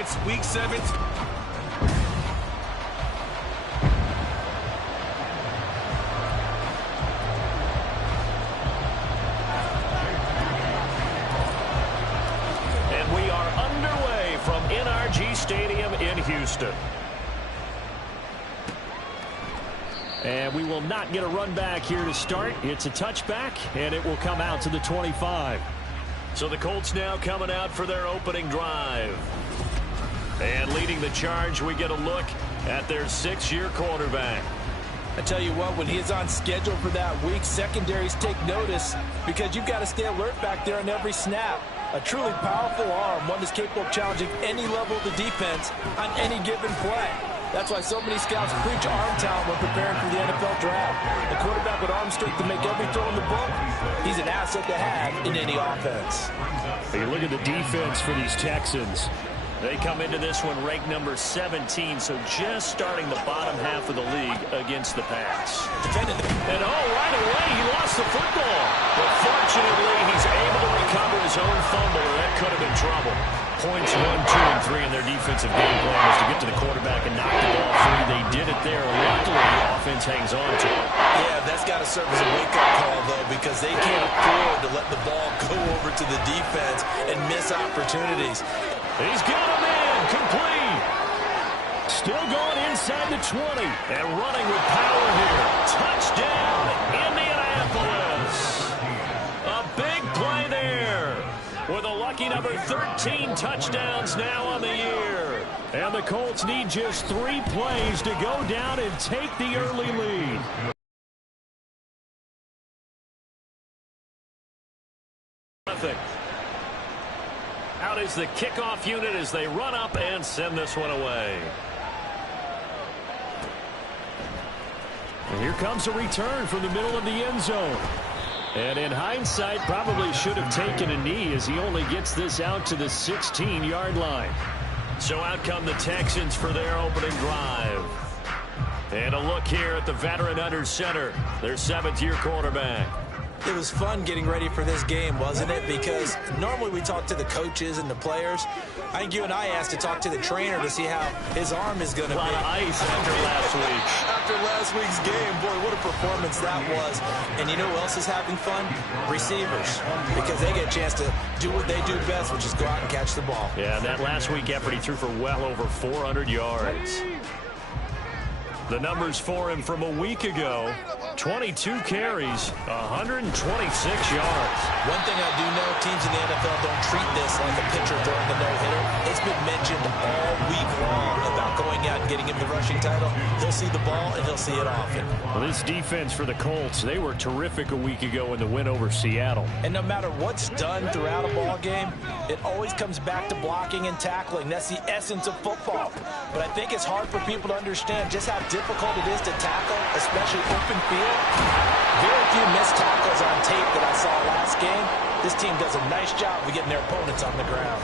It's week 7. And we are underway from NRG Stadium in Houston. And we will not get a run back here to start. It's a touchback, and it will come out to the 25. So the Colts now coming out for their opening drive. And leading the charge, we get a look at their 6-year quarterback. I tell you what, when he's on schedule for that week, secondaries take notice because you've got to stay alert back there on every snap. A truly powerful arm, one that's capable of challenging any level of the defense on any given play. That's why so many scouts preach arm talent when preparing for the NFL draft. The quarterback with arm strength to make every throw in the book, he's an asset to have in any offense. You look at the defense for these Texans. They come into this one ranked number 17, so just starting the bottom half of the league against the pass. And right away, he lost the football. But fortunately, he's able to recover his own fumble, or that could have been trouble. Points 1, 2, and 3 in their defensive game plan was to get to the quarterback and knock the ball free. They did it there. Luckily, the offense hangs on to it. Yeah, that's got to serve as a wake-up call, though, because they can't afford to let the ball go over to the defense and miss opportunities. He's got a man complete. Still going inside the 20 and running with power here. Touchdown, Indianapolis. A big play there with a lucky number 13 touchdowns now on the year. And the Colts need just 3 plays to go down and take the early lead. Out is the kickoff unit as they run up and send this one away. And here comes a return from the middle of the end zone. And in hindsight, probably should have taken a knee as he only gets this out to the 16-yard line. So out come the Texans for their opening drive. And a look here at the veteran under center, their 7th-year quarterback. It was fun getting ready for this game, wasn't it? Because normally we talk to the coaches and the players. I think you and I asked to talk to the trainer to see how his arm is going to be. A lot of ice after last week. After last week's game, boy, what a performance that was. And you know who else is having fun? Receivers. Because they get a chance to do what they do best, which is go out and catch the ball. Yeah, that last week effort, he threw for well over 400 yards. The numbers for him from a week ago, 22 carries, 126 yards. One thing I do know, teams in the NFL don't treat this like a pitcher throwing the no-hitter. It's been mentioned all week long about going out and getting him the rushing title. He'll see the ball, and he'll see it often. Well, this defense for the Colts, they were terrific a week ago in the win over Seattle. And no matter what's done throughout a ball game, it always comes back to blocking and tackling. That's the essence of football. But I think it's hard for people to understand just how difficult it is to tackle, especially open field. Very few missed tackles on tape that I saw last game. This team does a nice job of getting their opponents on the ground.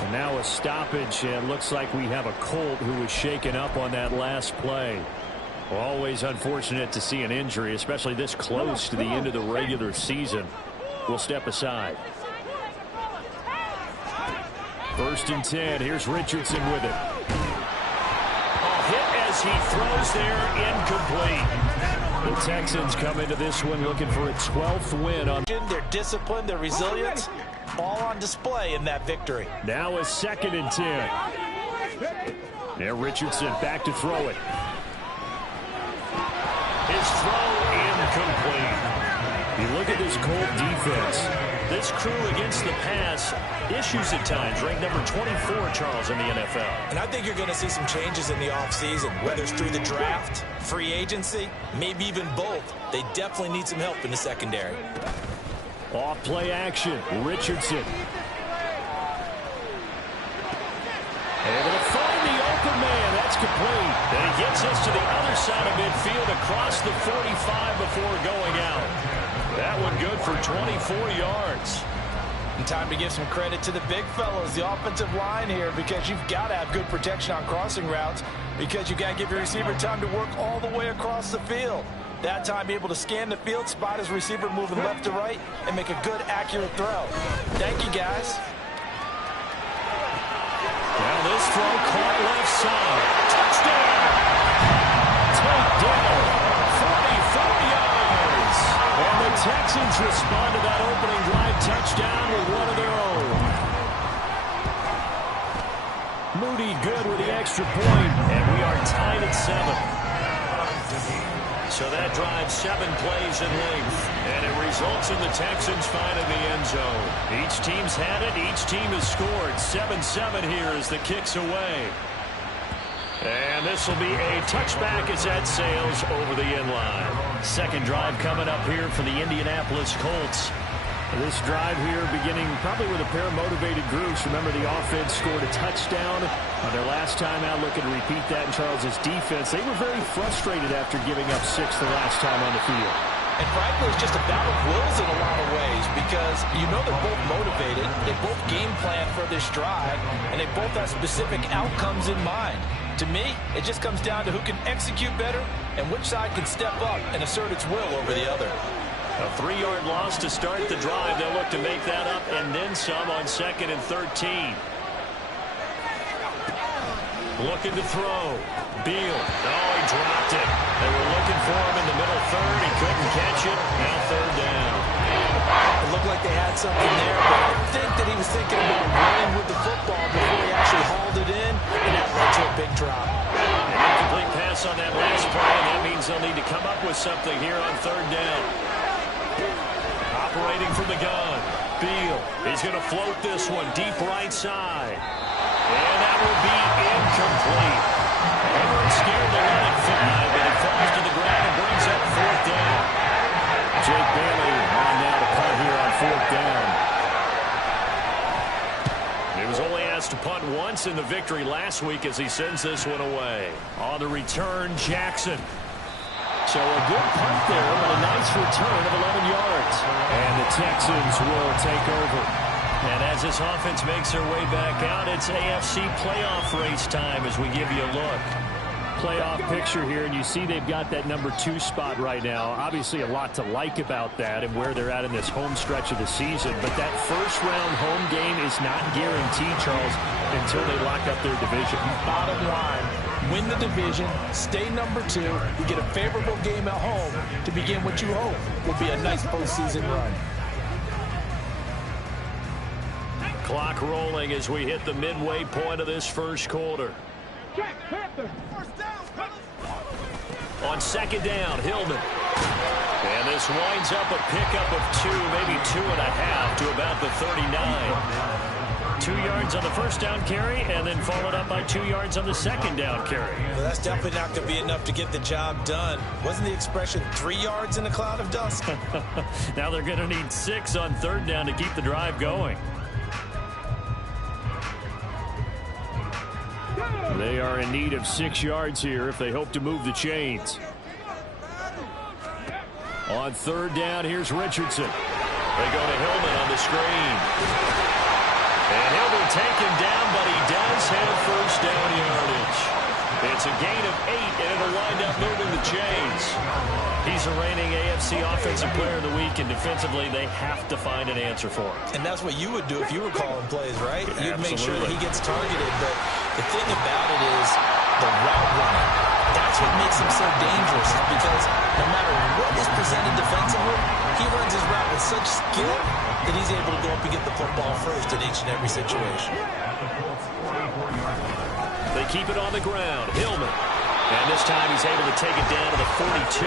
And now a stoppage, and looks like we have a Colt who was shaken up on that last play. Well, always unfortunate to see an injury, especially this close to the end of the regular season. We'll step aside. 1st and 10. Here's Richardson with it. Hit as he throws there, incomplete. The Texans come into this one looking for a 12th win. Their discipline, their resilience, all on display in that victory. Now a 2nd and 10. There, Richardson back to throw it. His throw incomplete. You look at this Colt defense. This crew against the pass, issues at times, ranked number 24, Charles, in the NFL. And I think you're going to see some changes in the offseason, whether it's through the draft, free agency, maybe even both. They definitely need some help in the secondary. Off play action, Richardson. Able to find the open man. That's complete. And he gets us to the other side of midfield across the 45 before going out. That one good for 24 yards. And time to give some credit to the big fellows, the offensive line here, because you've got to have good protection on crossing routes, because you've got to give your receiver time to work all the way across the field. That time, be able to scan the field, spot his receiver moving left to right, and make a good, accurate throw. Thank you, guys. Well, this throw caught left side. Touchdown! Takedown. 44 yards. And the Texans respond to that opening drive touchdown with one of their own. Moody good with the extra point, and we are tied at 7. So that drives 7 plays in length, and it results in the Texans finding the end zone. Each team's had it. Each team has scored. 7-7 here as the kick's away. And this will be a touchback as that sails over the end line. Second drive coming up here for the Indianapolis Colts. This drive here beginning probably with a pair of motivated groups. Remember, the offense scored a touchdown on their last time out. Looking to repeat that in Charles's defense. They were very frustrated after giving up 6 the last time on the field. And frankly, it's just a battle of wills in a lot of ways because you know they're both motivated. They both game plan for this drive, and they both have specific outcomes in mind. To me, it just comes down to who can execute better and which side can step up and assert its will over the other. A 3-yard loss to start the drive. They'll look to make that up and then some on 2nd and 13. Looking to throw. Beal. Oh, he dropped it. They were looking for him in the middle third. He couldn't catch it. Now 3rd down. It looked like they had something there, but I think that he was thinking about running with the football before he actually hauled it in, and that led to a big drop. An incomplete pass on that last play, and that means they'll need to come up with something here on 3rd down. Operating from the gun. Beal. He's going to float this one deep right side. And that will be incomplete. Everyone's scared to let it fly, but it falls to the ground and brings up 4th down. Jake Bailey on now to punt here on 4th down. He was only asked to punt once in the victory last week as he sends this one away. On the return, Jackson. So a good punt there, but a nice return of 11 yards. And the Texans will take over. And as this offense makes their way back out, it's AFC playoff race time as we give you a look. Playoff picture here, and you see they've got that number 2 spot right now. Obviously a lot to like about that and where they're at in this home stretch of the season. But that first-round home game is not guaranteed, Charles, until they lock up their division. Bottom line, win the division, stay number 2, you get a favorable game at home to begin what you hope will be a nice postseason run. Clock rolling as we hit the midway point of this first quarter. On 2nd down, Hillman. And this winds up a pickup of 2, maybe 2.5 to about the 39. 2 yards on the first down carry, and then followed up by 2 yards on the second down carry. Well, that's definitely not going to be enough to get the job done. Wasn't the expression 3 yards in a cloud of dust? Now they're going to need 6 on 3rd down to keep the drive going. They are in need of 6 yards here if they hope to move the chains. On 3rd down, here's Richardson. They go to Hillman on the screen. And he'll be taken down, but he does have first down yardage. It's a gain of 8, and it'll wind up moving the chains. He's the reigning AFC Offensive Player of the Week, and defensively, they have to find an answer for him. And that's what you would do if you were calling plays, right? You'd Absolutely. make sure that he gets targeted. But the thing about it is the route running. That's what makes him so dangerous, because no matter what is presented defensively, he runs his route with such skill that he's able to go up and get the football first in each and every situation. They keep it on the ground. Hillman. And this time he's able to take it down to the 42.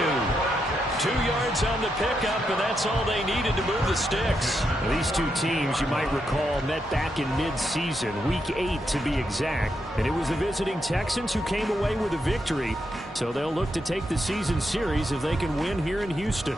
2 yards on the pickup, and that's all they needed to move the sticks. These two teams, you might recall, met back in mid-season, Week 8 to be exact. And it was the visiting Texans who came away with a victory. So they'll look to take the season series if they can win here in Houston.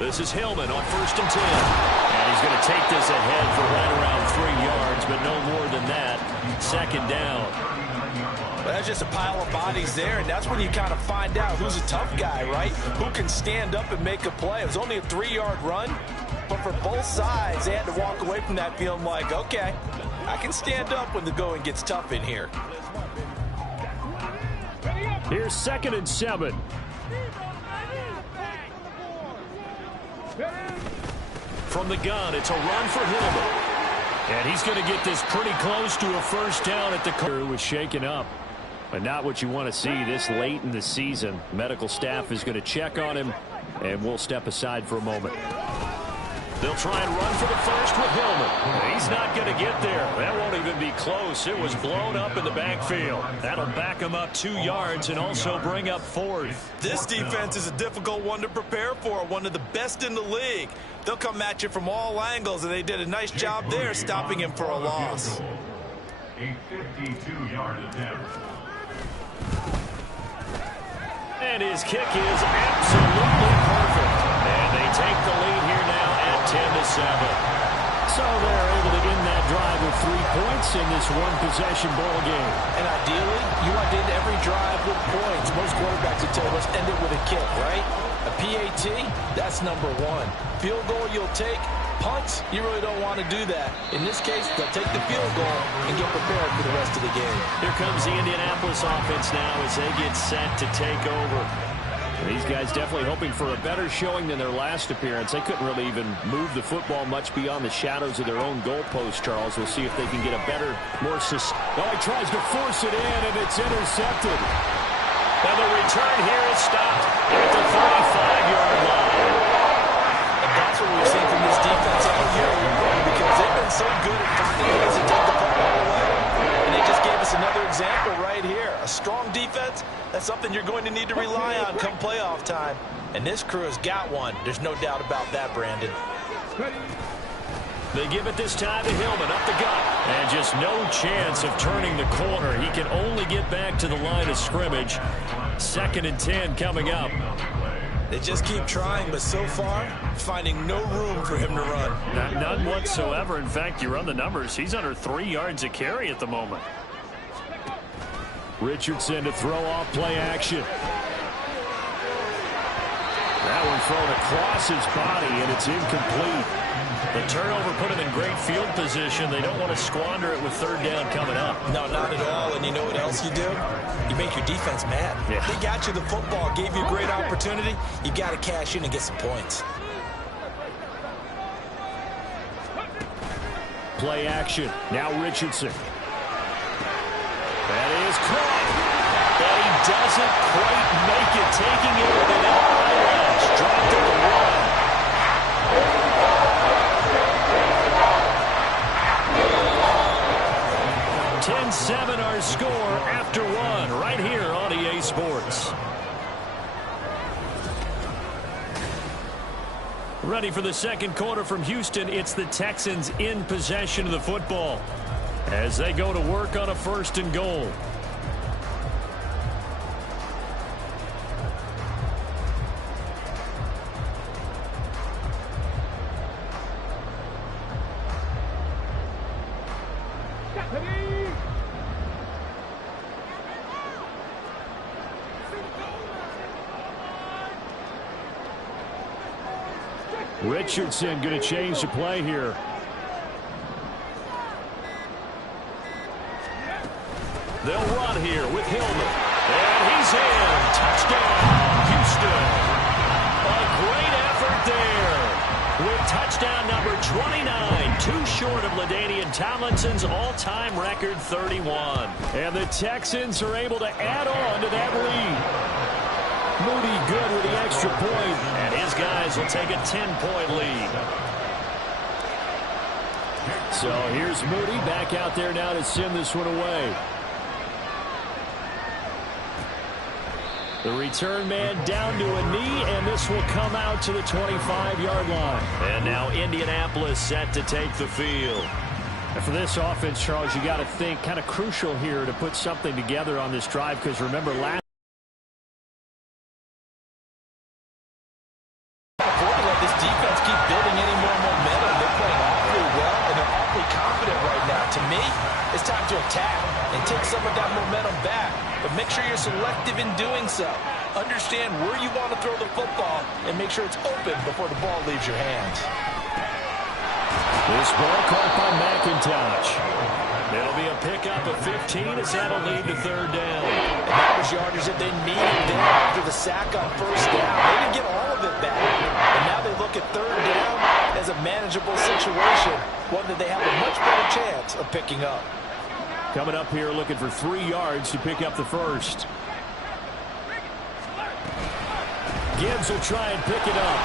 This is Hillman on 1st and 10. And he's going to take this ahead for right around 3 yards, but no more than that. 2nd down. Well, that's just a pile of bodies there, and that's when you kind of find out who's a tough guy, right? Who can stand up and make a play. It was only a 3-yard run, but for both sides, they had to walk away from that feeling like, okay, I can stand up when the going gets tough in here. Here's 2nd and 7. From the gun, it's a run for Hillman. And he's going to get this pretty close to a first down at the corner. It was shaken up, but not what you want to see this late in the season. Medical staff is going to check on him, and we'll step aside for a moment. They'll try and run for the first with Hillman. He's not going to get there. That won't even be close. It was blown up in the backfield. That'll back him up 2 yards and also bring up 4th. This defense is a difficult one to prepare for, one of the best in the league. They'll come at you from all angles, and they did a nice job there stopping him for a loss. A 52-yard attempt. And his kick is absolutely perfect. And they take the lead here now at 10-7. So they're able to end that drive with 3 points in this one-possession ball game. And ideally, you want to end every drive with points. Most quarterbacks would tell us end it with a kick, right? A PAT, that's number 1. Field goal you'll take. Punts, you really don't want to do that. In this case, they'll take the field goal and get prepared for the rest of the game. Here comes the Indianapolis offense now as they get set to take over. And these guys definitely hoping for a better showing than their last appearance. They couldn't really even move the football much beyond the shadows of their own goalpost, Charles. We'll see if they can get a better, more... Oh, he tries to force it in, and it's intercepted. And the return here is stopped at the 35-yard line. And that's what we've seen from this defense all year, because they've been so good at finding ways to take the football away. And they just gave us another example right here. A strong defense, that's something you're going to need to rely on come playoff time. And this crew has got one. There's no doubt about that, Brandon. They give it this time to Hillman up the gut. And just no chance of turning the corner. He can only get back to the line of scrimmage. 2nd and 10 coming up. They just keep trying, but so far, finding no room for him to run. None whatsoever. In fact, you run the numbers. He's under 3 yards a carry at the moment. Richardson to throw off play action. That one thrown across his body, and it's incomplete. The turnover put him in great field position. They don't want to squander it with 3rd down coming up. No, not at all. And you know what else you do? You make your defense mad. Yeah. They got you the football, gave you a great opportunity. You got to cash in and get some points. Play action. Now Richardson. That is caught. But he doesn't quite make it. Taking it with an eyelash. Dropped at the 1. 10-7 our score after 1 right here on EA Sports. Ready for the second quarter from Houston. It's the Texans in possession of the football as they go to work on a 1st and goal. Richardson going to change the play here. They'll run here with Hillman. And he's in. Touchdown, Houston. A great effort there. With touchdown number 29. Too short of LaDainian Tomlinson's all-time record 31. And the Texans are able to add on to that lead. Moody good with the extra point. And his guys will take a 10-point lead. So here's Moody back out there now to send this one away. The return man down to a knee, and this will come out to the 25-yard line. And now Indianapolis set to take the field. And for this offense, Charles, you got to think kind of crucial here to put something together on this drive, because remember last this defense keep building any more momentum. They're playing awfully well, and they're awfully confident right now. To me, it's time to attack and take some of that momentum back. But make sure you're selective in doing so. Understand where you want to throw the football and make sure it's open before the ball leaves your hands. This ball caught by McIntosh. pick up a 15 as that'll lead to third down. And that was yardage that they needed there after the sack on first down. They didn't get all of it back. And now they look at third down as a manageable situation, one that they have a much better chance of picking up. Coming up here looking for 3 yards to pick up the first. Gibbs will try and pick it up.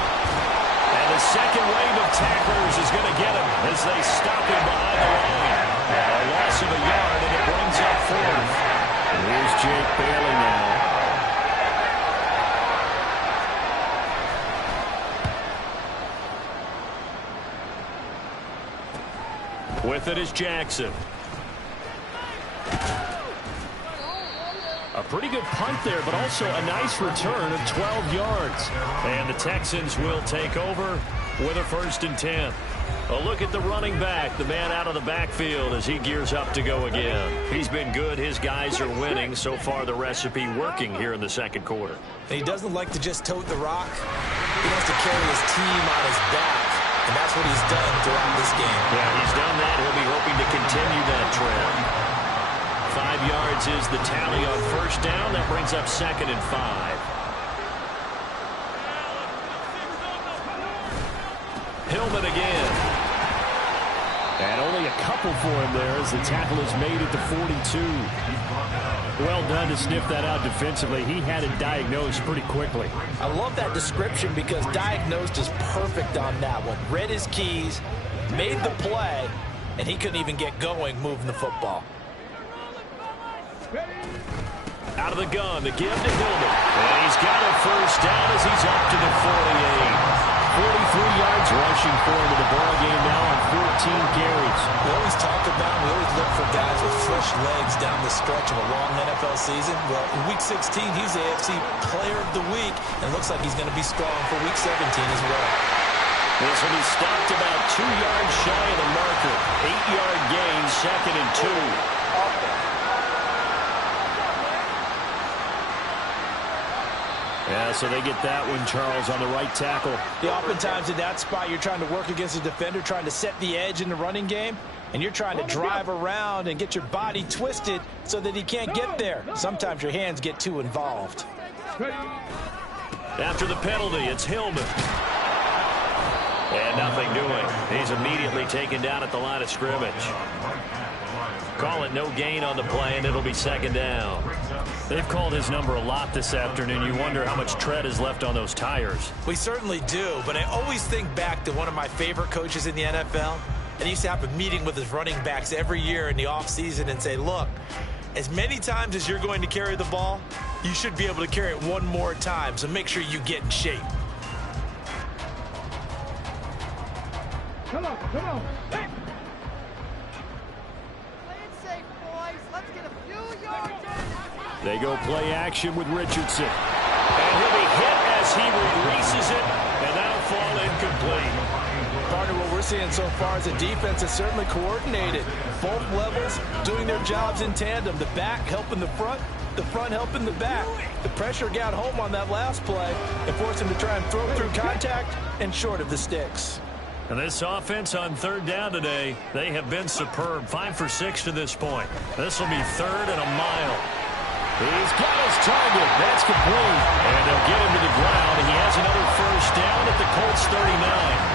And the second wave of tacklers is going to get him as they stop him behind the line. A loss of a yard, and it brings up 4th. And here's Jake Bailey now. With it is Jackson. A pretty good punt there, but also a nice return of 12 yards. And the Texans will take over with a 1st and 10. A look at the running back, the man out of the backfield as he gears up to go again. He's been good. His guys are winning. So far, the recipe working here in the second quarter. He doesn't like to just tote the rock. He wants to carry his team on his back. And that's what he's done throughout this game. Yeah, he's done that. He'll be hoping to continue that trend. 5 yards is the tally on first down. That brings up 2nd and 5. Hillman again. And only a couple for him there as the tackle is made at the 42. Well done to sniff that out defensively. He had it diagnosed pretty quickly. I love that description because diagnosed is perfect on that one. Read his keys, made the play, and he couldn't even get going moving the football. Out of the gun, the give to Hillman. And he's got a first down as he's up to the 48. 43 yards rushing for him in the ball game now on 14 carries. We always talk about, we always look for guys with fresh legs down the stretch of a long NFL season. Well, in Week 16, he's AFC Player of the Week, and looks like he's going to be strong for Week 17 as well. This will be stopped about 2 yards shy of the marker. 8-yard gain, 2nd and 2. Yeah, so they get that one, Charles, on the right tackle. Yeah, oftentimes in that spot, you're trying to work against a defender, trying to set the edge in the running game, and you're trying to drive around and get your body twisted so that he can't get there. Sometimes your hands get too involved. After the penalty, it's Hillman. And nothing doing. He's immediately taken down at the line of scrimmage. Call it no gain on the play, and it'll be 2nd down. They've called his number a lot this afternoon. You wonder how much tread is left on those tires. We certainly do, but I always think back to one of my favorite coaches in the NFL, and he used to have a meeting with his running backs every year in the offseason and say, look, as many times as you're going to carry the ball, you should be able to carry it one more time, so make sure you get in shape. Come on, come on. Hey. They go play action with Richardson. And he'll be hit as he releases it, and that'll fall incomplete. Partner, what we're seeing so far is the defense is certainly coordinated. Both levels doing their jobs in tandem. The back helping the front helping the back. The pressure got home on that last play and forced him to try and throw through contact and short of the sticks. And this offense on 3rd down today, they have been superb. 5 for 6 to this point. This will be 3rd and a mile. He's got his target. That's complete. And they'll get him to the ground. He has another first down at the Colts 39.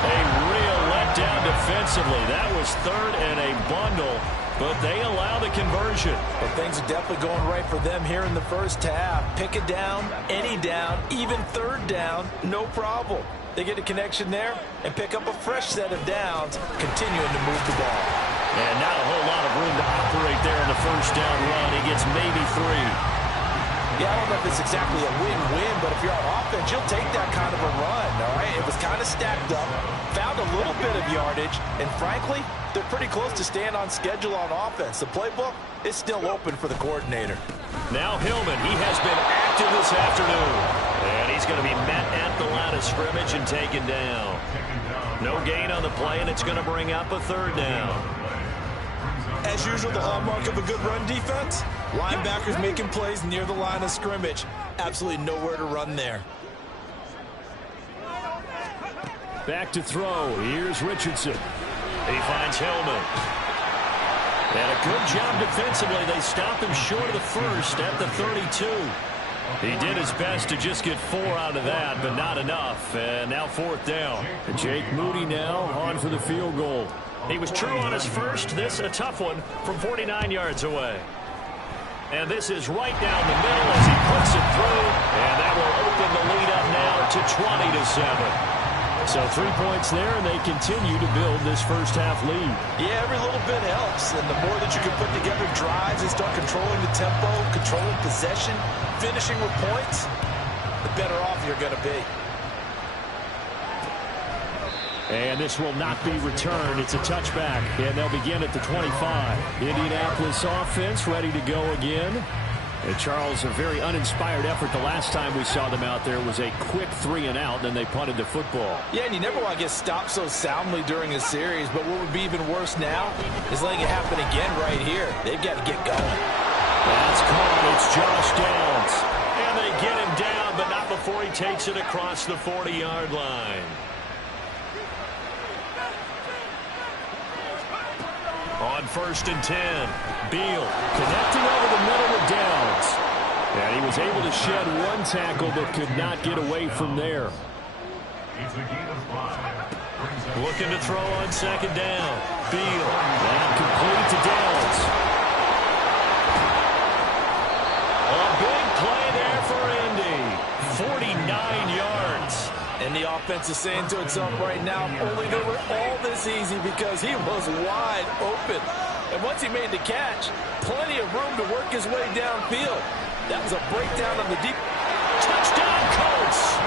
A real letdown defensively. That was 3rd and a bundle, but they allow the conversion. Well, things are definitely going right for them here in the first half. Pick it down, any down, even 3rd down, no problem. They get a connection there and pick up a fresh set of downs, continuing to move the ball. And not a whole lot of room to operate there in the first down run. He gets maybe 3. Yeah, I don't know if it's exactly a win-win, but if you're on offense, you'll take that kind of a run, all right? It was kind of stacked up, found a little bit of yardage, and frankly, they're pretty close to staying on schedule on offense. The playbook is still open for the coordinator. Now Hillman, he has been active this afternoon. And he's going to be met at the line of scrimmage and taken down. No gain on the play, and it's going to bring up a 3rd down. As usual, the hallmark of a good run defense, linebackers making plays near the line of scrimmage. Absolutely nowhere to run there. Back to throw. Here's Richardson. He finds Hillman. And a good job defensively. They stopped him short of the first at the 32. He did his best to just get 4 out of that, but not enough. And now 4th down. Jake Moody now on for the field goal. He was true on his first. This a tough one from 49 yards away. And this is right down the middle as he puts it through. And that will open the lead up now to 20-7. So 3 points there, and they continue to build this first-half lead. Yeah, every little bit helps. And the more that you can put together drives and start controlling the tempo, controlling possession, finishing with points, the better off you're going to be. And this will not be returned. It's a touchback, and they'll begin at the 25. Indianapolis offense ready to go again. And Charles, a very uninspired effort. The last time we saw them out there was a quick 3-and-out, then they punted the football. Yeah, and you never want to get stopped so soundly during a series, but what would be even worse now is letting it happen again right here. They've got to get going. That's caught. It's Josh Downs. And they get him down, but not before he takes it across the 40-yard line. On 1st and 10, Beal connecting over the middle with Downs. And he was able to shed 1 tackle but could not get away from there. It's a gain of 5. Looking to throw on 2nd down. Beal. And complete to Downs. A big play there for Indy. 49 yards. And the offense is saying to itself right now, only they were all this easy because he was wide open. And once he made the catch, plenty of room to work his way downfield. That was a breakdown on the deep. Touchdown, Colts.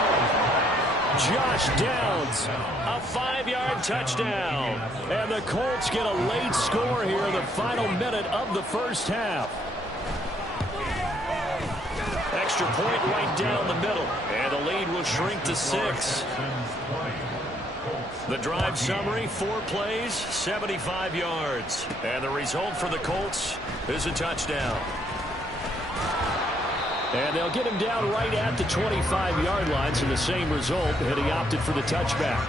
Josh Downs. A 5-yard touchdown. And the Colts get a late score here in the final minute of the first half. Extra point right down the middle. And the lead will shrink to 6. The drive summary, 4 plays, 75 yards. And the result for the Colts is a touchdown. And they'll get him down right at the 25-yard line, so the same result, and he opted for the touchback.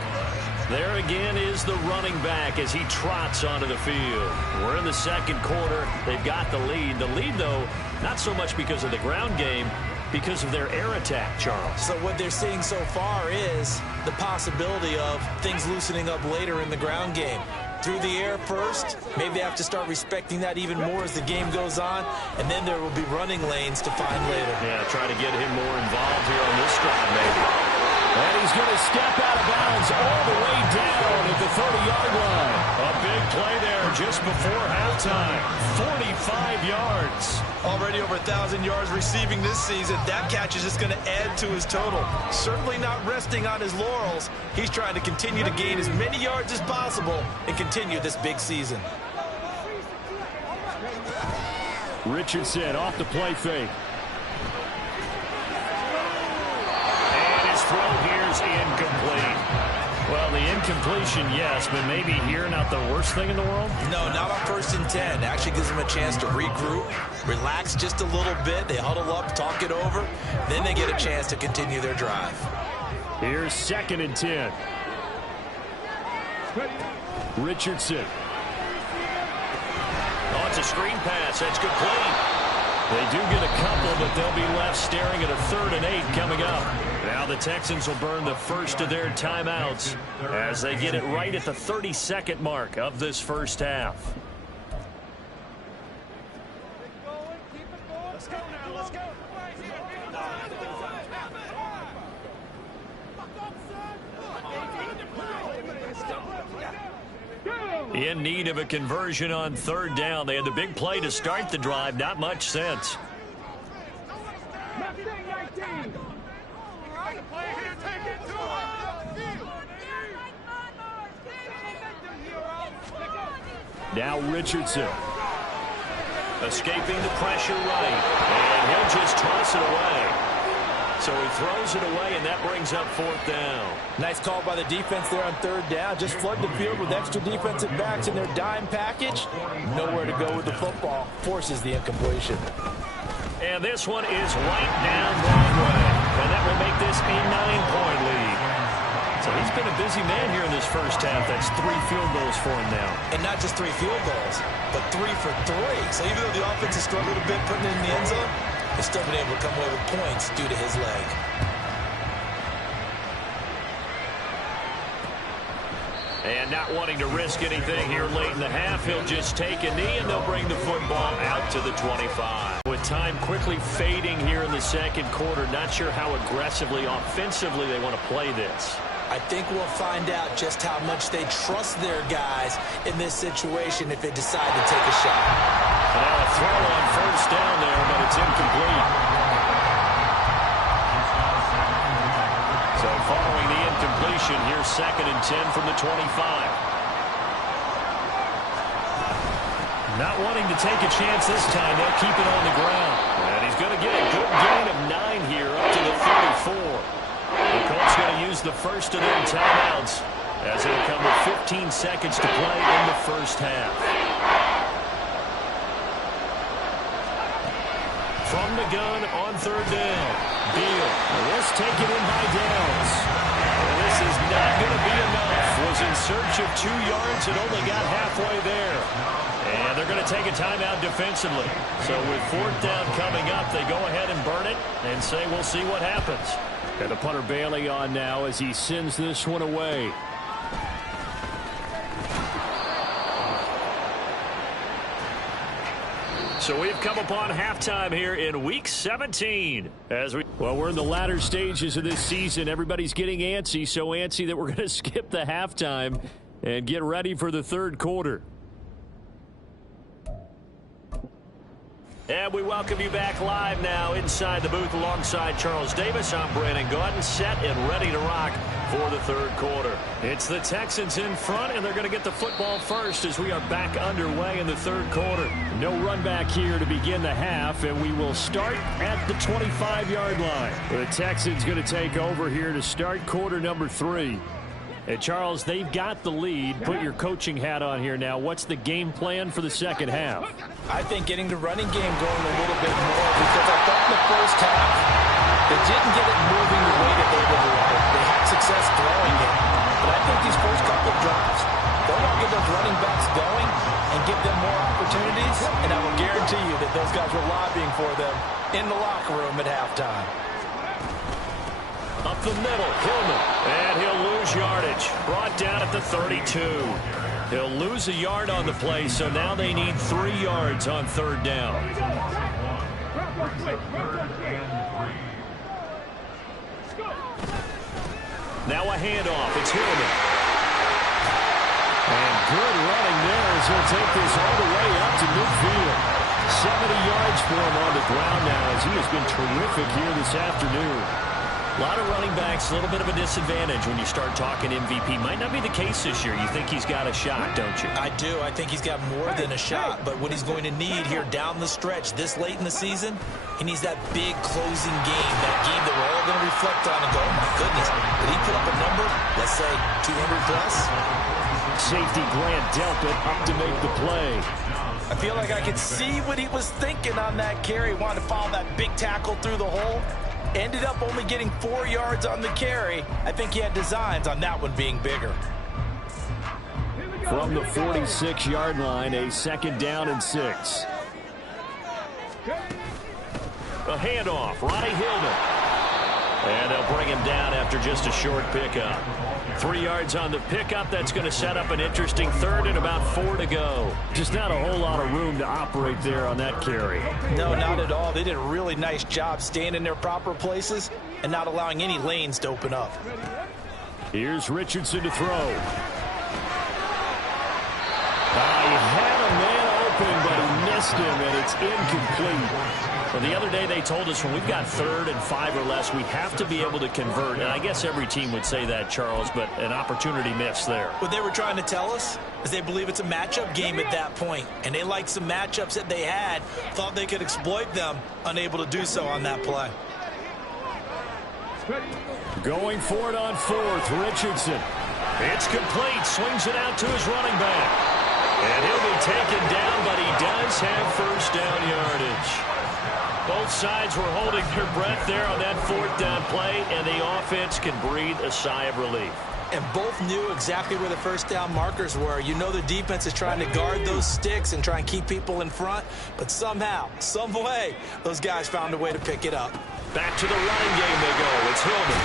There again is the running back as he trots onto the field. We're in the 2nd quarter. They've got the lead. The lead, though, not so much because of the ground game, because of their air attack, Charles. So what they're seeing so far is the possibility of things loosening up later in the ground game. Through the air first, maybe they have to start respecting that even more as the game goes on, and then there will be running lanes to find later. Yeah, try to get him more involved here on this drive, maybe. And he's going to step out of bounds all the way down at the 30-yard line. A big play there just before halftime. 45 yards. Already over 1,000 yards receiving this season. That catch is just going to add to his total. Certainly not resting on his laurels. He's trying to continue to gain as many yards as possible and continue this big season. Richardson off the play fake. Throw here's incomplete. Well, the incompletion, yes, but maybe here not the worst thing in the world? No, not on 1st and 10. Actually gives them a chance to regroup, relax just a little bit. They huddle up, talk it over. Then they get a chance to continue their drive. Here's 2nd and 10. Richardson. Oh, it's a screen pass. That's complete. They do get a couple, but they'll be left staring at a 3rd and 8 coming up. Now the Texans will burn the first of their timeouts as they get it right at the 32nd mark of this first half. Let's go now, let's go. In need of a conversion on 3rd down. They had the big play to start the drive. Not much sense. Now Richardson. Escaping the pressure right. And he'll just toss it away. So he throws it away, and that brings up 4th down. Nice call by the defense there on 3rd down. Just flood the field with extra defensive backs in their dime package. Nowhere to go with the football. Forces the incompletion. And this one is right down Broadway. And that will make this a 9-point lead. So he's been a busy man here in this first half. That's 3 field goals for him now. And not just 3 field goals, but 3 for 3. So even though the offense has struggled a bit putting it in the end zone, they've still been able to come away with points due to his leg. And not wanting to risk anything here late in the half, he'll just take a knee, and they'll bring the football out to the 25. With time quickly fading here in the second quarter, not sure how aggressively, offensively they want to play this. I think we'll find out just how much they trust their guys in this situation if they decide to take a shot. And now a throw on first down there, but it's incomplete. So following the incompletion, here's 2nd and 10 from the 25. Not wanting to take a chance this time, they'll keep it on the ground. And he's going to get a good gain of 9 here up to the 34. The Colts going to use the first of their timeouts as it'll come with 15 seconds to play in the first half. From the gun on 3rd down. Beal, let's take it in by Downs. And this is not going to be enough. Was in search of 2 yards and only got halfway there. And they're going to take a timeout defensively. So with 4th down coming up, they go ahead and burn it and say we'll see what happens. And the punter Bailey on now as he sends this one away. So we've come upon halftime here in Week 17. Well, we're in the latter stages of this season. Everybody's getting antsy, so antsy that we're going to skip the halftime and get ready for the 3rd quarter. And we welcome you back live now inside the booth alongside Charles Davis. I'm Brandon Gaudin, set and ready to rock for the 3rd quarter. It's the Texans in front, and they're going to get the football first as we are back underway in the 3rd quarter. No run back here to begin the half, and we will start at the 25-yard line. The Texans going to take over here to start quarter number 3. And Charles, they've got the lead. Put your coaching hat on here now. What's the game plan for the second half? I think getting the running game going a little bit more, because I thought in the first half they didn't get it moving the way that they would like. They had success throwing it. But I think these first couple of drives, they want to get those running backs going and give them more opportunities, and I will guarantee you that those guys were lobbying for them in the locker room at halftime. Up the middle, Hillman, and he'll lose yardage. Brought down at the 32. He'll lose a yard on the play, so now they need 3 yards on 3rd down. Now a handoff. It's Hillman. And good running there as he'll take this all the way up to midfield. 70 yards for him on the ground now as he has been terrific here this afternoon. A lot of running backs, a little bit of a disadvantage when you start talking MVP. Might not be the case this year. You think he's got a shot, don't you? I do. I think he's got more than a shot. But what he's going to need here down the stretch this late in the season, he needs that big closing game, that game that we're all going to reflect on and go, oh, my goodness, did he put up a number, let's say 200 plus? Safety Grant Delpit up to make the play. I feel like I could see what he was thinking on that carry. Wanted to follow that big tackle through the hole. Ended up only getting 4 yards on the carry. I think he had designs on that one being bigger. From the 46-yard line, a 2nd down and 6. A handoff, Ronnie Hillman. And they'll bring him down after just a short pickup. 3 yards on the pickup. That's going to set up an interesting 3rd and about 4 to go. Just not a whole lot of room to operate there on that carry. No, not at all. They did a really nice job staying in their proper places and not allowing any lanes to open up. Here's Richardson to throw. He had a man open, but he missed him, and it's incomplete. Well, the other day they told us when we've got 3rd and 5 or less, we have to be able to convert. And I guess every team would say that, Charles, but an opportunity missed there. What they were trying to tell us is they believe it's a matchup game at that point. And they liked some matchups that they had, thought they could exploit them, unable to do so on that play. Going for it on 4th, Richardson. It's complete, swings it out to his running back. And he'll be taken down, but he does have first down yardage. Both sides were holding their breath there on that fourth down play, and the offense can breathe a sigh of relief. And both knew exactly where the first down markers were. You know the defense is trying to guard those sticks and try and keep people in front, but somehow, some way, those guys found a way to pick it up. Back to the running game they go. It's Hillman.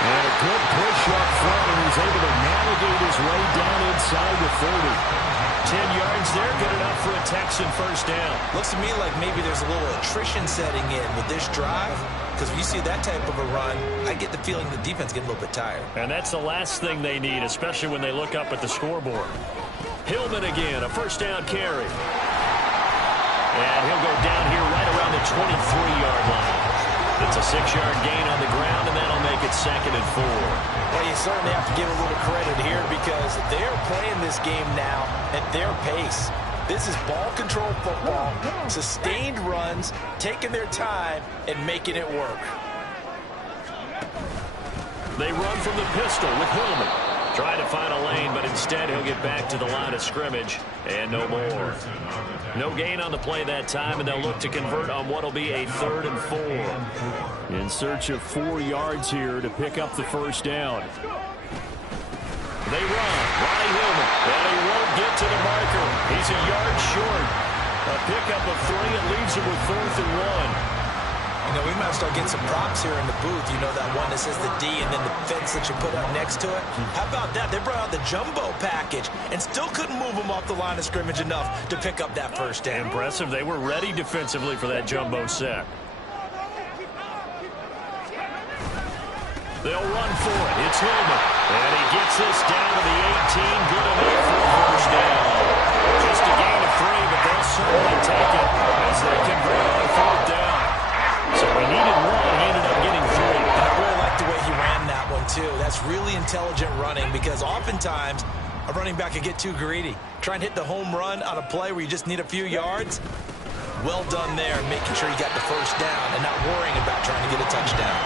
And a good push up front, and he's able to navigate his way down inside the 30. 10 yards there, good enough for a Texan first down. Looks to me like maybe there's a little attrition setting in with this drive, because if you see that type of a run, I get the feeling the defense getting a little bit tired. And that's the last thing they need, especially when they look up at the scoreboard. Hillman again, a first down carry. And he'll go down here right around the 23-yard line. It's a 6-yard gain on the ground, and that'll make it 2nd and 4. Well, you certainly have to give a little credit here because they're playing this game now at their pace. This is ball control football, sustained runs, taking their time, and making it work. They run from the pistol with Hillman. Try to find a lane, but instead he'll get back to the line of scrimmage, and no more. No gain on the play that time, and they'll look to convert on what will be a 3rd and 4. In search of 4 yards here to pick up the first down. They run. Ronnie Hillman, and he won't get to the marker. He's a yard short. A pickup of 3, and leaves him with 4th and 1. You know, we might start getting some props here in the booth. You know, that one that says the D and then the fence that you put up next to it. How about that? They brought out the jumbo package and still couldn't move them off the line of scrimmage enough to pick up that first down. Impressive. They were ready defensively for that jumbo set. They'll run for it. It's Hillman. And he gets this down to the 18. Good enough for a first down. Just a gain of 3, but they'll certainly take it as they convert on 4th down. So he needed 1. He ended up getting 3. And I really like the way he ran that one, too. That's really intelligent running because oftentimes a running back can get too greedy. Try and hit the home run on a play where you just need a few yards. Well done there, making sure you got the first down and not worrying about trying to get a touchdown.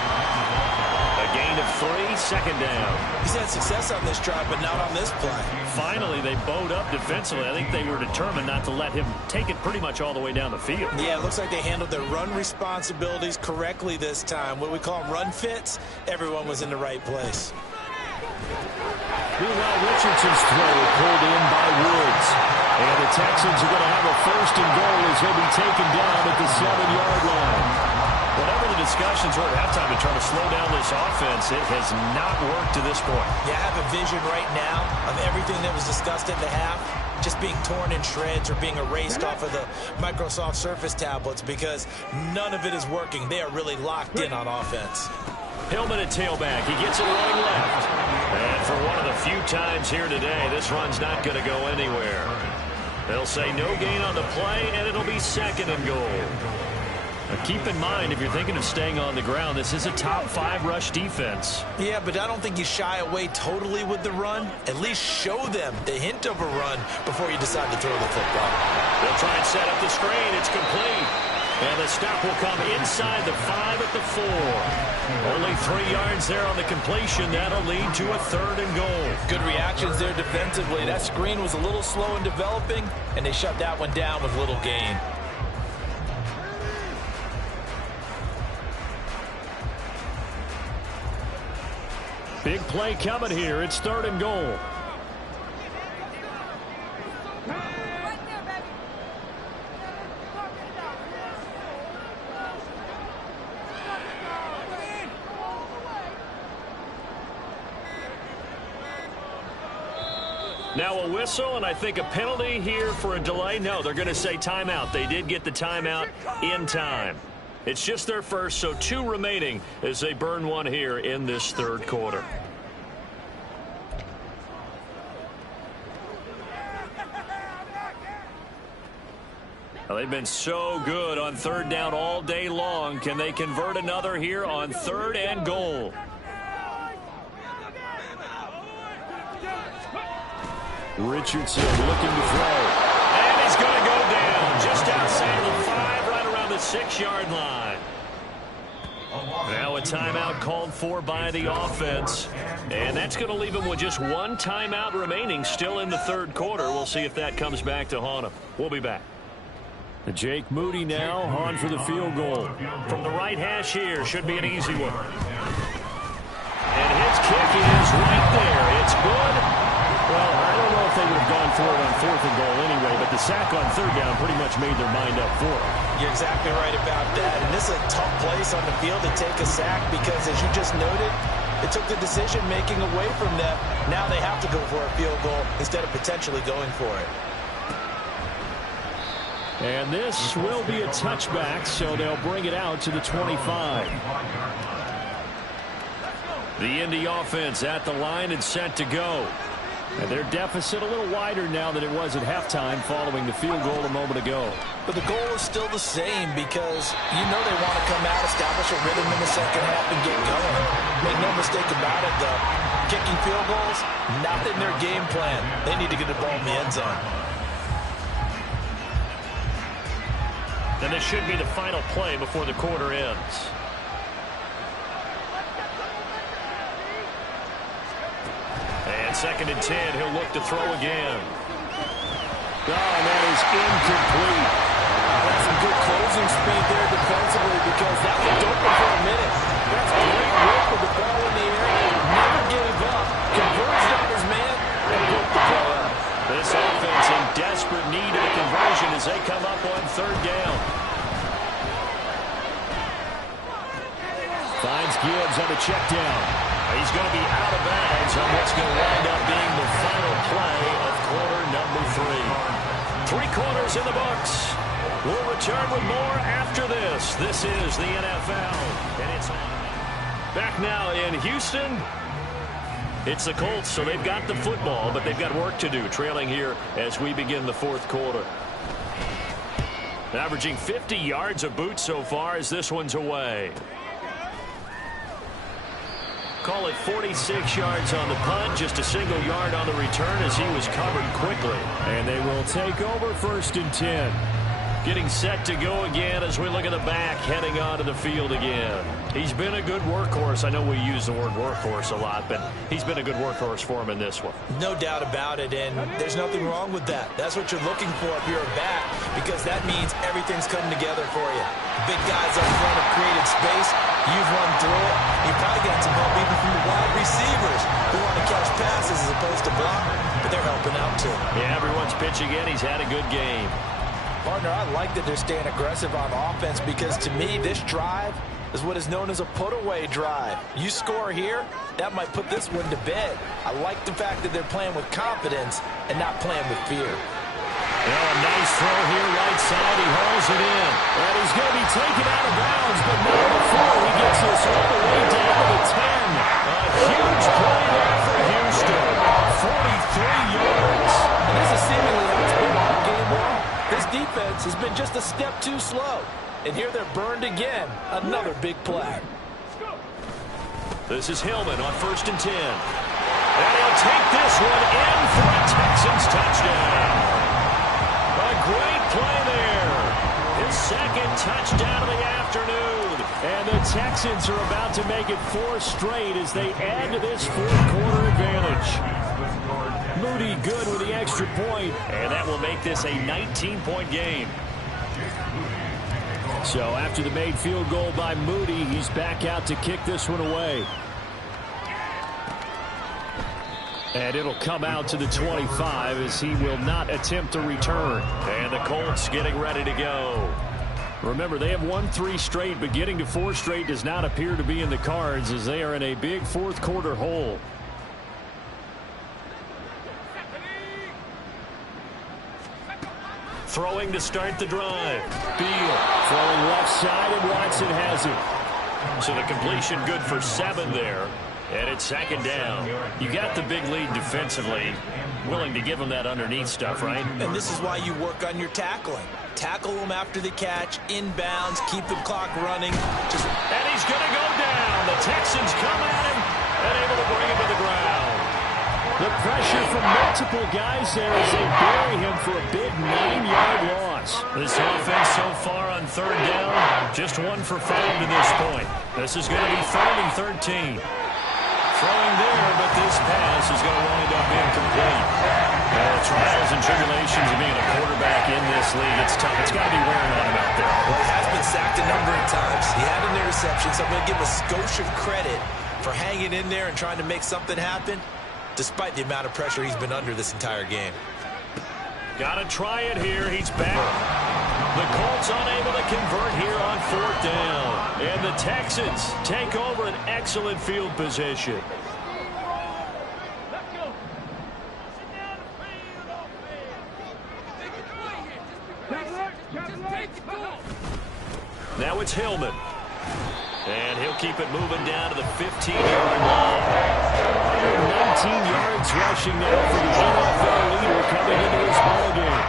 A gain of 3, 2nd down. He's had success on this drive, but not on this play. Finally, they bowed up defensively. I think they were determined not to let him take it pretty much all the way down the field. Yeah, it looks like they handled their run responsibilities correctly this time. What we call run fits, everyone was in the right place. Meanwhile, Richardson's throw pulled in by Woods. And the Texans are going to have a 1st and goal as he'll be taken down at the 7-yard line. Whatever the discussions were at halftime to try to slow down this offense, it has not worked to this point. Yeah, I have a vision right now of everything that was discussed at the half just being torn in shreds or being erased off of the Microsoft Surface tablets because none of it is working. They are really locked in on offense. Hillman at tailback. He gets it running left. And for one of the few times here today, this run's not going to go anywhere. They'll say no gain on the play, and it'll be 2nd and goal. Now keep in mind, if you're thinking of staying on the ground, this is a top 5 rush defense. Yeah, but I don't think you shy away totally with the run. At least show them the hint of a run before you decide to throw the football. They'll try and set up the screen. It's complete. And the stop will come inside the 5 at the 4. Only 3 yards there on the completion. That'll lead to a 3rd and goal. Good reactions there defensively. That screen was a little slow in developing, and they shut that one down with little gain. Big play coming here. It's 3rd and goal. Now a whistle, and I think a penalty here for a delay. No, they're going to say timeout. They did get the timeout in time. It's just their first, so 2 remaining as they burn 1 here in this 3rd quarter. Well, they've been so good on 3rd down all day long. Can they convert another here on 3rd and goal? Richardson looking to throw. And he's going to go down just outside the 5, right around the 6-yard line. Now a timeout called for by the offense. And that's going to leave him with just 1 timeout remaining still in the 3rd quarter. We'll see if that comes back to haunt him. We'll be back. Jake Moody now on for the field goal. From the right hash here, should be an easy one. And his kick is right there. It's good. Well, I don't know if they would have gone for it on 4th and goal anyway, but the sack on 3rd down pretty much made their mind up for it. You're exactly right about that. And this is a tough place on the field to take a sack because, as you just noted, it took the decision-making away from them. Now they have to go for a field goal instead of potentially going for it. And this will be a touchback, so they'll bring it out to the 25. The Indy offense at the line and set to go. And their deficit a little wider now than it was at halftime following the field goal a moment ago. But the goal is still the same because you know they want to come out, establish a rhythm in the second half, and get going. Make no mistake about it, though. Kicking field goals, not in their game plan. They need to get the ball in the end zone. And this should be the final play before the quarter ends. And 2nd and 10, he'll look to throw again. Oh, and that is incomplete. That's some good closing speed there defensively because that was open for a minute. That's great work with the ball in the air. Never gave up. Converged on his man and broke the play up. This offense in desperate need of a conversion as they come up on 3rd down. Finds Gibbs on the check down. He's going to be out of bounds on what's going to wind up being the final play of quarter number 3. 3 quarters in the books. We'll return with more after this. This is the NFL. And it's back now in Houston. It's the Colts, so they've got the football, but they've got work to do, trailing here as we begin the 4th quarter. Averaging 50 yards a boot so far as this one's away. Call it 46 yards on the punt, just a single yard on the return as he was covered quickly. And they will take over 1st and 10. Getting set to go again as we look at the back, heading onto the field again. He's been a good workhorse. I know we use the word workhorse a lot, but he's been a good workhorse for him in this one. No doubt about it, and there's nothing wrong with that. That's what you're looking for if you're a back, because that means everything's coming together for you. Big guys up front have created space. You've run through it. You've probably got some help even from the wide receivers who want to catch passes as opposed to block, but they're helping out too. Yeah, everyone's pitching in. He's had a good game. Partner, I like that they're staying aggressive on offense because to me, this drive is what is known as a put-away drive. You score here, that might put this one to bed. I like the fact that they're playing with confidence and not playing with fear. Well, a nice throw here right side. He hauls it in. And he's going to be taken out of bounds, but not before he gets this all the way down to the 10. A huge play there for Houston. 43 yards. And this is seemingly how it's been all game long. This defense has been just a step too slow. And here they're burned again. Another big play. This is Hillman on 1st and 10. And he'll take this one in for a Texans touchdown. A great play there. His 2nd touchdown of the afternoon. And the Texans are about to make it 4 straight as they add to this 4th quarter advantage. Moody good with the extra point. And that will make this a 19-point game. So after the made field goal by Moody, he's back out to kick this one away. And it'll come out to the 25 as he will not attempt a return. And the Colts getting ready to go. Remember, they have won 3 straight, but getting to 4 straight does not appear to be in the cards as they are in a big 4th quarter hole. Throwing to start the drive. Beal throwing left side, and Watson has it. So the completion good for 7 there. And it's 2nd down. You got the big lead defensively. Willing to give them that underneath stuff, right? And this is why you work on your tackling. Tackle them after the catch, inbounds, keep the clock running. And he's going to go down. The Texans come at him and able to bring him to the ground. The pressure from multiple guys there as they bury him for a big 9-yard loss. This offense so far on 3rd down, just 1 for 5 to this point. This is going to be 3rd and 13. Throwing there, but this pass is going to wind up incomplete. Trials and tribulations of being a quarterback in this league, it's tough. It's got to be wearing on him out there. Well, he has been sacked a number of times. He had an interception, so I'm going to give a skosh of credit for hanging in there and trying to make something happen, despite the amount of pressure he's been under this entire game. Got to try it here. He's back. The Colts unable to convert here on 4th down. And the Texans take over an excellent field position. Now it's Hillman. And he'll keep it moving down to the 15-yard line. 19 yards rushing now for the NFL leader coming into this ballgame.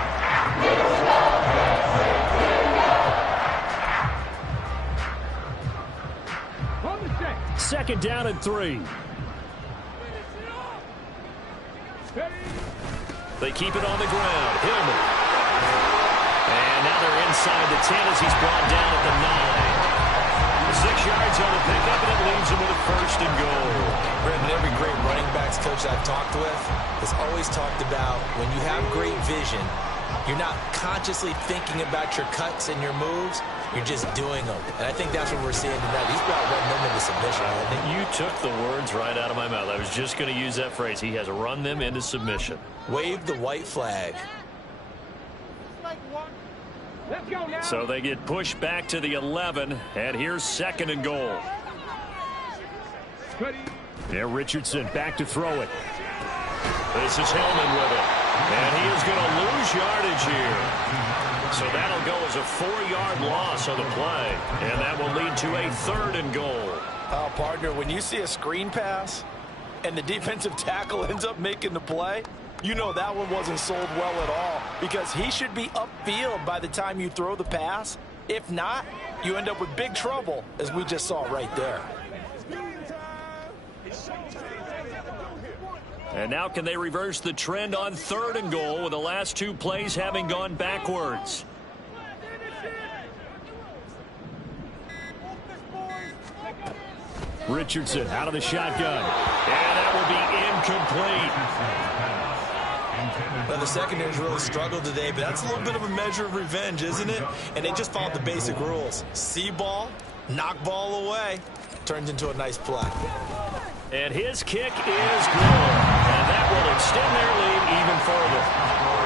Second down and 3. They keep it on the ground. Hillman. And now they're inside the 10 as he's brought down at the 9. 6 yards on the pickup, and it leaves him with a 1st and goal. Brandon, every great running backs coach I've talked with has always talked about when you have great vision, you're not consciously thinking about your cuts and your moves. You're just doing them. And I think that's what we're seeing tonight. He's about running them into submission. I think you took the words right out of my mouth. I was just going to use that phrase. He has run them into submission. Wave the white flag. So they get pushed back to the 11, and here's 2nd and goal. Yeah, Richardson back to throw it. This is Hillman with it. And he is going to lose yardage here. So that'll go as a 4-yard loss on the play. And that will lead to a 3rd and goal. Partner, when you see a screen pass and the defensive tackle ends up making the play, you know that one wasn't sold well at all, because he should be upfield by the time you throw the pass. If not, you end up with big trouble, as we just saw right there. And now can they reverse the trend on 3rd and goal with the last 2 plays having gone backwards? Richardson out of the shotgun. And that will be incomplete. Well, the secondary's really struggled today, but that's a little bit of a measure of revenge, isn't it? And they just followed the basic rules. See ball, knock ball away. Turns into a nice play. And his kick is good. And that will extend their lead even further.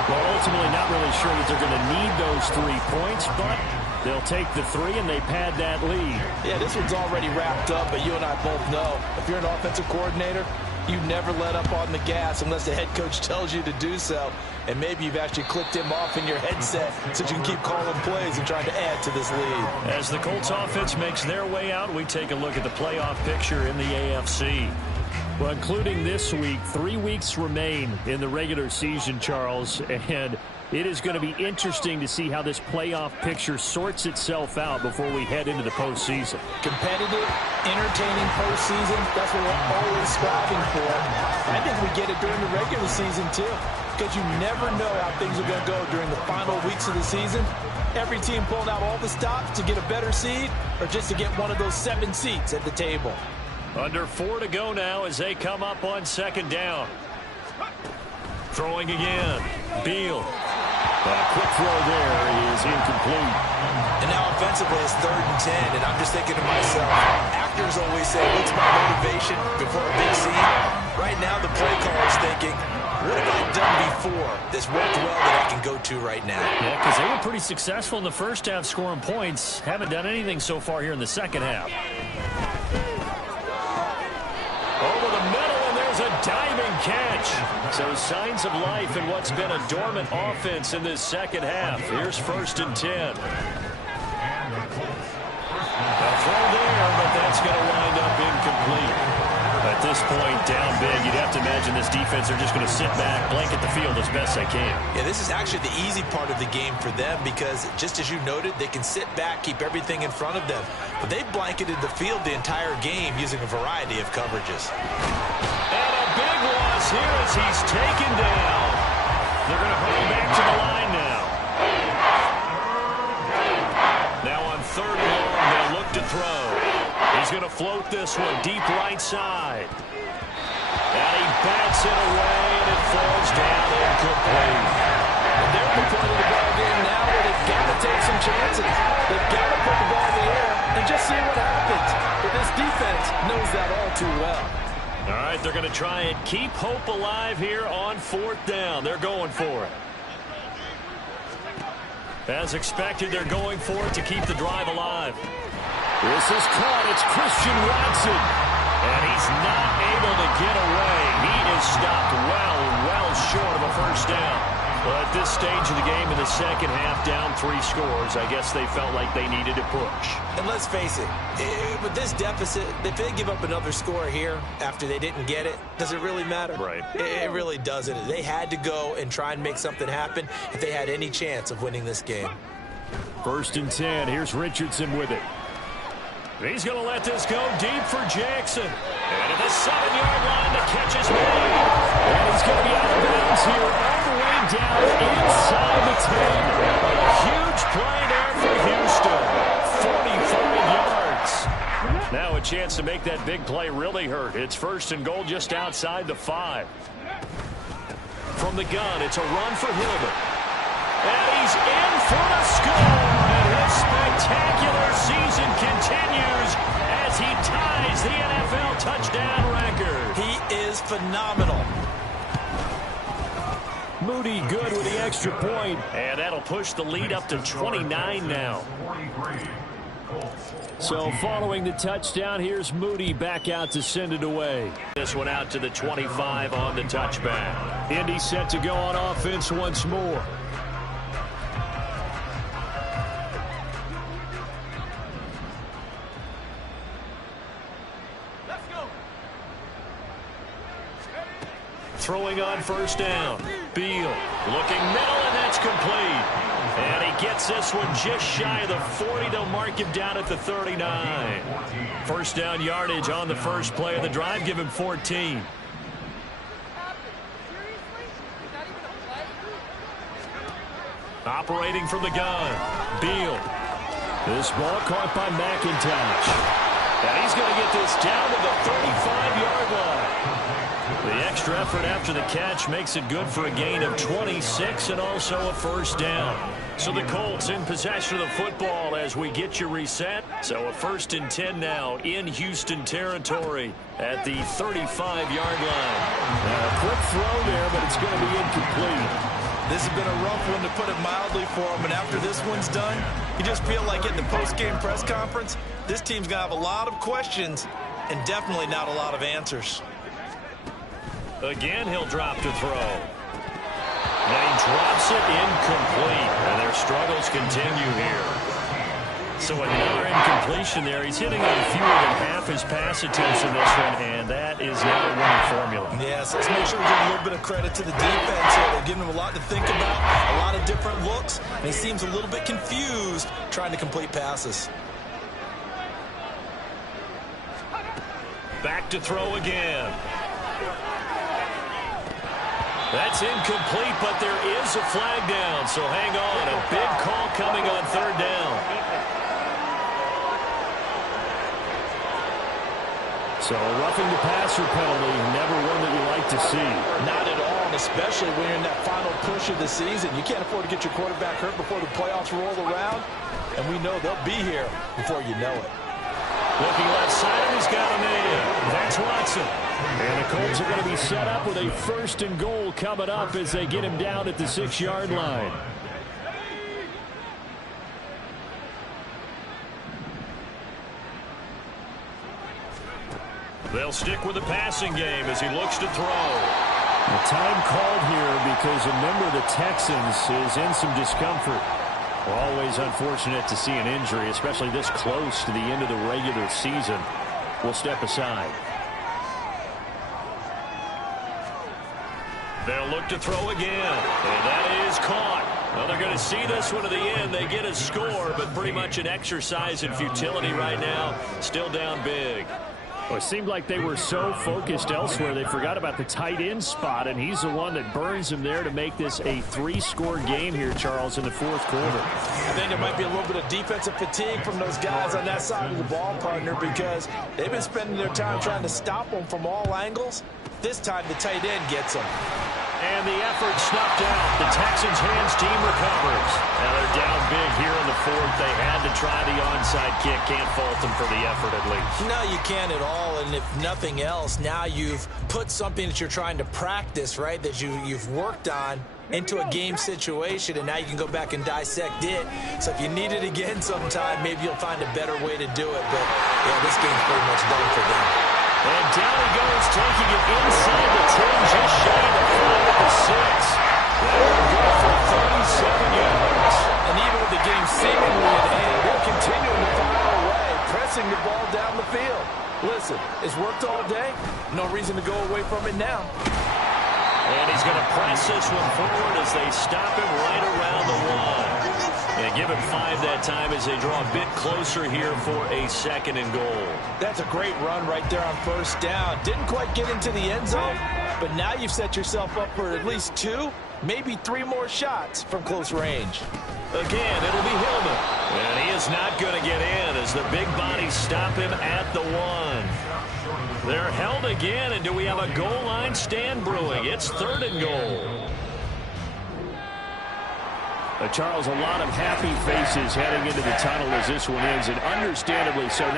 Well, ultimately not really sure that they're going to need those 3 points, but they'll take the 3 and they pad that lead. Yeah, this one's already wrapped up, but you and I both know if you're an offensive coordinator, you never let up on the gas unless the head coach tells you to do so. And maybe you've actually clicked him off in your headset so you can keep calling plays and trying to add to this lead. As the Colts offense makes their way out, we take a look at the playoff picture in the AFC. Well, including this week, 3 weeks remain in the regular season, Charles, and it is going to be interesting to see how this playoff picture sorts itself out before we head into the postseason. Competitive, entertaining postseason, that's what we're always striving for. I think we get it during the regular season, too, because you never know how things are going to go during the final weeks of the season. Every team pulling out all the stops to get a better seed or just to get one of those 7 seats at the table. Under 4 to go now as they come up on 2nd down. Throwing again. Beal. A quick throw there is incomplete. And now offensively it's 3rd and 10, and I'm just thinking to myself, actors always say, what's my motivation before a big scene? Right now the play caller's thinking, what have I done before that's worked well that I can go to right now? Yeah, because they were pretty successful in the first half scoring points. Haven't done anything so far here in the second half. Over the middle, and there's a diving catch. So signs of life in what's been a dormant offense in this second half. Here's 1st and 10. A throw there, but that's going to wind up incomplete. At this point, down big, you'd have to imagine this defense are just going to sit back, blanket the field as best they can. Yeah, this is actually the easy part of the game for them because, just as you noted, they can sit back, keep everything in front of them. But they've blanketed the field the entire game using a variety of coverages. And a big loss here as he's taken down. They're going to hurry back to the line now. Now on 3rd and long, they'll look to throw. He's going to float this one deep right side. And he bats it away, and it falls down incomplete. And they're at the point of the ball game now where they've got to take some chances. They've got to put the ball in the air and just see what happens. But this defense knows that all too well. All right, they're going to try and keep hope alive here on 4th down. They're going for it. As expected, they're going for it to keep the drive alive. This is caught. It's Christian Watson. And he's not able to get away. He is stopped well short of a first down. Well, at this stage of the game in the second half, down 3 scores, I guess they felt like they needed to push. And let's face it, with this deficit, if they give up another score here after they didn't get it, does it really matter? Right. It really doesn't. They had to go and try and make something happen if they had any chance of winning this game. 1st and 10. Here's Richardson with it. He's going to let this go deep for Jackson. And at the 7-yard line, the catch is made. And he's going to be out of bounds here all the way down inside the 10. Huge play there for Houston. 45 yards. Now a chance to make that big play really hurt. It's 1st and goal just outside the 5. From the gun, it's a run for Hilbert. And he's in for the score. And his spectacular season continues as he ties the NFL touchdown record. He is phenomenal. Moody good with the extra point. And that'll push the lead up to 29 now. So following the touchdown, here's Moody back out to send it away. This one out to the 25 on the touchback. Indy set to go on offense once more. Throwing on 1st down. Beal looking middle, and that's complete. And he gets this one just shy of the 40. They'll mark him down at the 39. 1st down yardage on the first play of the drive. Give him 14. Operating from the gun. Beal. This ball caught by McIntosh. And he's going to get this down to the 35-yard line. The extra effort after the catch makes it good for a gain of 26 and also a 1st down. So the Colts in possession of the football as we get you reset. So a 1st and 10 now in Houston territory at the 35-yard line. A quick throw there, but it's going to be incomplete. This has been a rough one, to put it mildly, for him. And after this one's done, you just feel like in the post-game press conference, this team's going to have a lot of questions and definitely not a lot of answers. Again, he'll drop to throw. And he drops it incomplete. And their struggles continue here. So another incompletion there. He's hitting on fewer than half his pass attempts in this one, and that is not a winning formula. Yes, let's make sure we give a little bit of credit to the defense here. They're giving him a lot to think about, a lot of different looks, and he seems a little bit confused trying to complete passes. Back to throw again. That's incomplete, but there is a flag down, so hang on. A big call coming on 3rd down. So a roughing the passer penalty, never one that you like to see. Not at all, and especially when you're in that final push of the season. You can't afford to get your quarterback hurt before the playoffs roll around, and we know they'll be here before you know it. Looking left side, and he's got a man. That's Watson. And the Colts are going to be set up with a 1st and goal coming up as they get him down at the 6-yard line. They'll stick with the passing game as he looks to throw. The time called here because a member of the Texans is in some discomfort. Always unfortunate to see an injury, especially this close to the end of the regular season. We'll step aside. They'll look to throw again, and that is caught. Well, they're going to see this one to the end. They get a score, but pretty much an exercise in futility right now. Still down big. Well, it seemed like they were so focused elsewhere they forgot about the tight end spot, and he's the one that burns him there to make this a 3-score game here, Charles, in the 4th quarter. I think there might be a little bit of defensive fatigue from those guys on that side of the ball, partner, because they've been spending their time trying to stop them from all angles. This time the tight end gets him. And the effort snuffed out. The Texans hands team recovers. Now they're down big here in the fourth. They had to try the onside kick. Can't fault them for the effort at least. No, you can't at all. And if nothing else, now you've put something that you're trying to practice, right, that you've worked on into a game situation, and now you can go back and dissect it. So if you need it again sometime, maybe you'll find a better way to do it. But, yeah, this game's pretty much done for them. And down he goes, taking it inside the 10, just shy of the 5 at the 6. That will go for 37 yards. And even with the game seemingly in hand, they're continuing to fire away, pressing the ball down the field. Listen, it's worked all day. No reason to go away from it now. And he's going to press this one forward as they stop him right around the 1. And give him 5 that time as they draw a bit closer here for a 2nd and goal. That's a great run right there on first down. Didn't quite get into the end zone, but now you've set yourself up for at least 2, maybe 3 more shots from close range. Again, it'll be Hillman. And he is not going to get in as the big bodies stop him at the 1. They're held again, and do we have a goal line stand brewing? It's 3rd and goal. Charles, a lot of happy faces heading into the tunnel as this one ends, and understandably so. Not